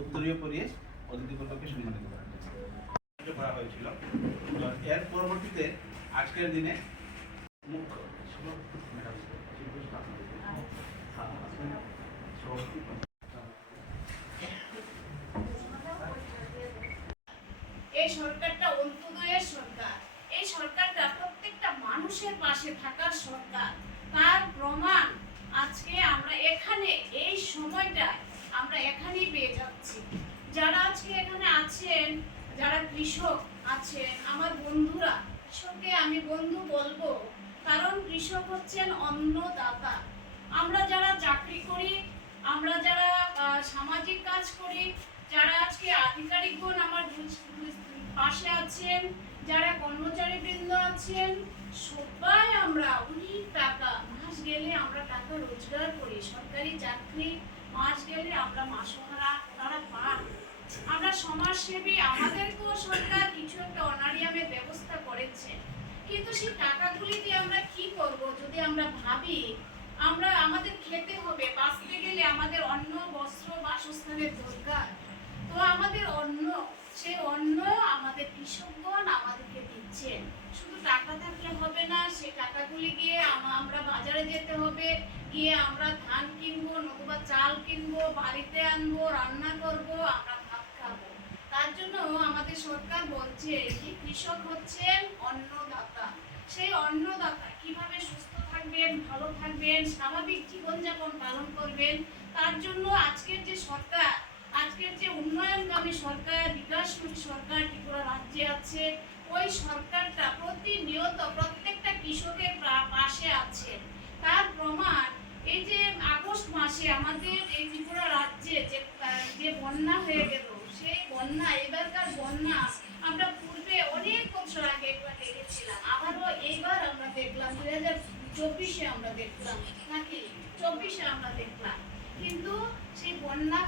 উত্তরীয় পরিয়ে অতিথিবর্গকে সম্মানিত করা হয়েছে করা হয়েছিল। এর পরবর্তীতে আজকের দিনে মুখ্য এই সরকারটা অন্ত্যোদয়ের সরকার। এই সরকারটা প্রত্যেকটা মানুষের পাশে থাকার সরকার। তার প্রমাণ আজকে আমরা এখানে এই সময়টা আমরা এখানেই পেয়ে যাচ্ছি। যারা আজকে এখানে আছেন, যারা কৃষক আছেন, আমার বন্ধুরা, কৃষককে আমি বন্ধু বলব, কারণ কৃষক হচ্ছেন অন্নদাতা। আমরা যারা চাকরি করি, আমরা যারা সামাজিক কাজ করি, যারা আজকে আধিকারিকগণ আমার পাশে আছেন, যারা কর্মচারী বৃন্দ আছেন, সবাই আমরা মাস গেলে আমরা টাকা রোজগার করি। সরকারি চাকরি মাস গেলে আমরা মাসহারা তারা পান। আমরা সমাজসেবী, আমাদেরকেও সরকার কিছু একটা অনারিয়ামের ব্যবস্থা করেছে। কিন্তু সেই টাকাগুলি দিয়ে আমরা কি করব যদি আমরা ভাবি, আমরা, আমাদের খেতে হবে, বাঁচতে গেলে আমাদের অন্ন, বস্ত্র, বাসস্থানের দরকার। তো আমাদের অন্ন, সেই অন্ন আমাদের কৃষকগণ আমাদেরকে দিচ্ছেন। শুধু টাকা থাকলে হবে না সেই টাকাগুলি গিয়ে আমরা বাজারে যেতে হবে। গিয়ে আমরা ধান কিনবো, নতুবা চাল কিনবো, বাড়িতে আনব, রান্না করব, আমরা ভাত খাব। তার জন্য আমাদের সরকার বলছে যে কৃষক হচ্ছেন অন্নদাতা। সেই অন্নদাতা কীভাবে সুস্থ থাকবেন, ভালো থাকবেন, স্বাভাবিক জীবনযাপন পালন করবেন, তার জন্য আজকের যে সরকার, আজকের যে উন্নয়নগামী সরকার, বিকাশমুখী সরকার ত্রিপুরা রাজ্যে আছে ওই সরকারটা প্রতিনিয়ত প্রত্যেকটা কৃষকের পাশে আছে। তার প্রমাণ এই যে আগস্ট মাসে আমাদের এই ত্রিপুরা রাজ্যে যে যে বন্যা হয়ে গেল, সেই বন্যা, এবারকার বন্যা আমরা পূর্বে অনেক বছর আগে একবার দেখেছিলাম। আবারও এইবার আমরা দেখলাম দুই হাজার চব্বিশে আমরা দেখলাম, নাকি? চব্বিশে আমরা দেখলাম। কিন্তু সেই বন্যা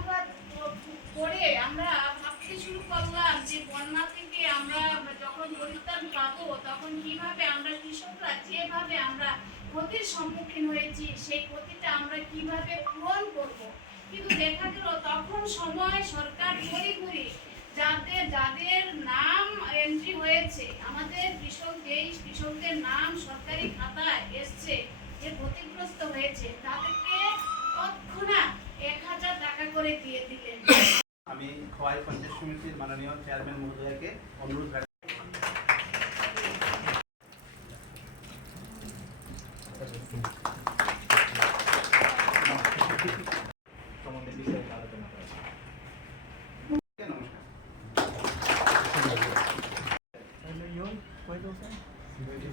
পরে আমরা ভাবতে শুরু করলাম যে বন্যা থেকে আমরা যখন পরিত্রাণ পাবো, তখন কীভাবে আমরা কৃষকরা যেভাবে আমরা ক্ষতির সম্মুখীন হয়েছি, সেই ক্ষতিটা আমরা কীভাবে পূরণ করব? কিন্তু দেখা গেল তখন সময় সরকার ঘুরি ঘুরি যাদের যাদের নাম এন্ট্রি হয়েছে, আমাদের কৃষক, যেই কৃষকদের নাম সরকারি খাতায় এসছে, যে ক্ষতিগ্রস্ত হয়েছে, তাদেরকে তৎক্ষণাৎ এক হাজার টাকা করে দিয়ে দিলেন। আমি খোয়াই পঞ্চায়েত সমিতির মাননীয় চেয়ারম্যান মহোদয়কে অনুরোধ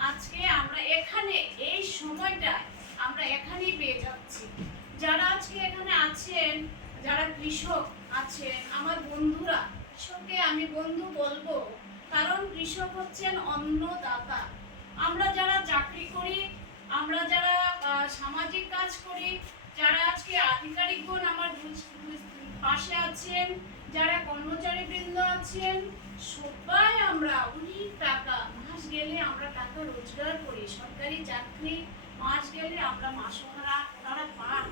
আজকে আমরা এখানে এই সময়টা আমরা এখানেই পেয়ে যাচ্ছি। যারা আজকে এখানে আছেন, যারা কৃষক আছেন, আমার বন্ধুরা, কৃষককে আমি বন্ধু বলব, কারণ কৃষক হচ্ছেন অন্নদাতা। আমরা যারা চাকরি করি, আমরা যারা সামাজিক কাজ করি যারা আজকে আধিকারিকগণ আমার বুঝ- বুঝ- পাশে আছেন, যারা কর্মচারী বৃন্দ আছেন, সবাই আমরা অনেক টাকা, মাস গেলে আমরা টাকা রোজগার করি, সরকারি চাকরি, মাস গেলে আমরা মাসহারা তারা পান।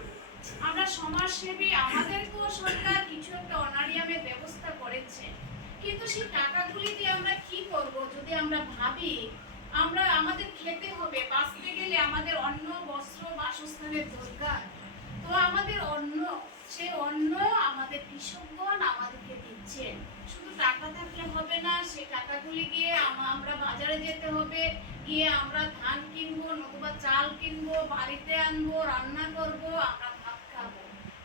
আমরা সমাজসেবী, আমাদেরকেও সরকার কিছু একটা অনারিয়ামের ব্যবস্থা করেছে। কিন্তু সেই টাকাগুলি দিয়ে আমরা কি করব যদি আমরা ভাবি, আমরা আমাদের খেতে হবে, বাঁচতে গেলে আমাদের অন্ন, বস্ত্র, বাসস্থানের দরকার। তো আমাদের অন্ন সেই অন্ন আমাদের কৃষকগণ আমাদেরকে দিচ্ছেন। শুধু টাকা থাকলে হবে না সেই টাকাগুলি গিয়ে আমরা বাজারে যেতে হবে, গিয়ে আমরা ধান কিনবো, নতুবা চাল কিনবো, বাড়িতে আনব, রান্না করব, আমরা ভাত খাব।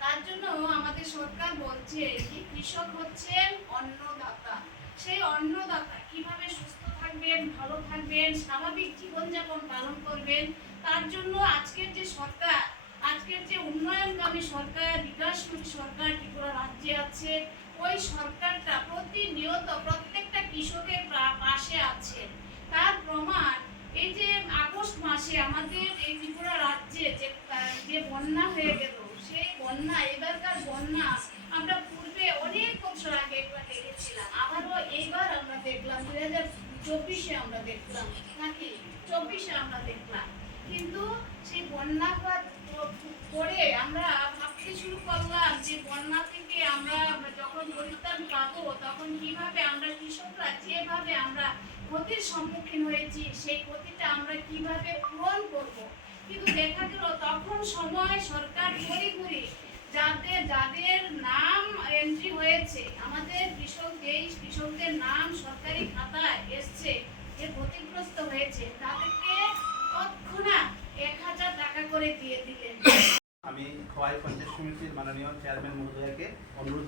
তার জন্য আমাদের সরকার বলছে যে কৃষক হচ্ছেন অন্নদাতা। সেই অন্নদাতা কীভাবে সুস্থ থাকবেন, ভালো থাকবেন, স্বাভাবিক জীবনযাপন পালন করবেন, তার জন্য আজকের যে সরকার আজকের যে উন্নয়নগামী সরকার বিকাশ সরকার, ত্রিপুরা রাজ্যে আছে, ওই সরকারটা প্রতিনিয়ত প্রত্যেকটা কৃষকের পাশে আছে। তার প্রমাণ এই যে আগস্ট মাসে আমাদের এই ত্রিপুরা রাজ্যে যে যে বন্যা হয়ে গেল, সেই বন্যা, এবারকার বন্যা আমরা পূর্বে অনেক বছর আগে একবার দেখেছিলাম। আবারও এইবার আমরা দেখলাম, দুই হাজার চব্বিশে আমরা দেখলাম, নাকি? চব্বিশে আমরা দেখলাম। কিন্তু সেই বন্যা হওয়ার পরে আমরা ভাবতে শুরু করলাম যে বন্যা থেকে আমরা যখন পরিত্রাণ পাবো, তখন কীভাবে আমরা কৃষকরা যেভাবে আমরা ক্ষতির সম্মুখীন হয়েছি, সেই ক্ষতিটা আমরা কীভাবে পূরণ করব? কিন্তু দেখা গেল তখন সময় সরকার ঘুরি ঘুরি যাদের যাদের নাম এন্ট্রি হয়েছে, আমাদের কৃষক যেই কৃষকদের নাম সরকারি খাতায় এসছে, যে ক্ষতিগ্রস্ত হয়েছে, তাদেরকে আমি খোয়াই পঞ্চায়েত সমিতির মাননীয় চেয়ারম্যান মহোদয়কে অনুরোধ